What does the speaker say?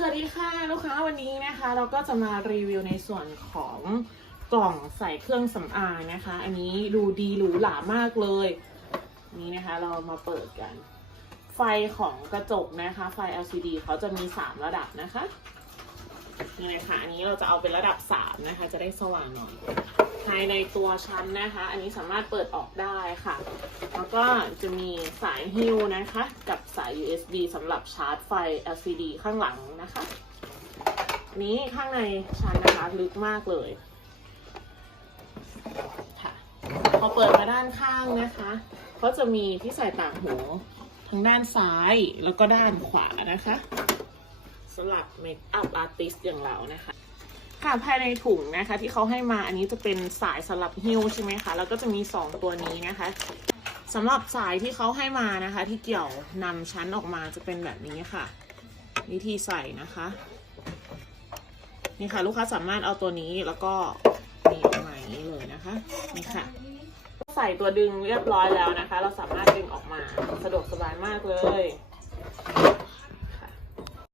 สวัสดีค่ะลูกค้าวันนี้นะคะ เราก็จะมารีวิวในส่วนของกล่องใส่เครื่องสำอางนะคะ อันนี้ดูดีหรูหรามากเลยนนี้นะคะเรามาเปิดกัน ไฟของกระจกนะคะ ไฟ LCD เขาจะมี 3 ระดับนะคะนี่นะคะอันนี้เราจะเอาเป็นระดับ 3 นะคะ จะได้สว่างหน่อยภายในตัวชั้นนะคะ อันนี้สามารถเปิดออกได้ค่ะ แล้วก็จะมีสายฮิวนะคะ กับสาย USB สำหรับชาร์จไฟ LCD ข้างหลังนะคะ นี้ข้างในชั้นนะคะลึกมากเลยค่ะพอเปิดมาด้านข้างนะคะก็จะมีที่ใส่ต่างหูทางด้านซ้ายแล้วก็ด้านขวานะคะสำหรับเมคอัพอาร์ติสอย่างเรานะคะค่ะภายในถุงนะคะที่เขาให้มาอันนี้จะเป็นสายสำหรับหิ้วใช่ไหมคะ แล้วก็จะมี 2 ตัวนี้นะคะ สำหรับสายที่เขาให้มานะคะ ที่เกี่ยวนำชั้นออกมาจะเป็นแบบนี้ค่ะ วิธีใส่นะคะ นี่ค่ะ ลูกค้าสามารถเอาตัวนี้แล้วก็นี่ออกมาอย่างนี้เลยนะคะนี่ค่ะ ใส่ตัวดึงเรียบร้อยแล้วนะคะ เราสามารถดึงออกมาสะดวกสบายมากเลย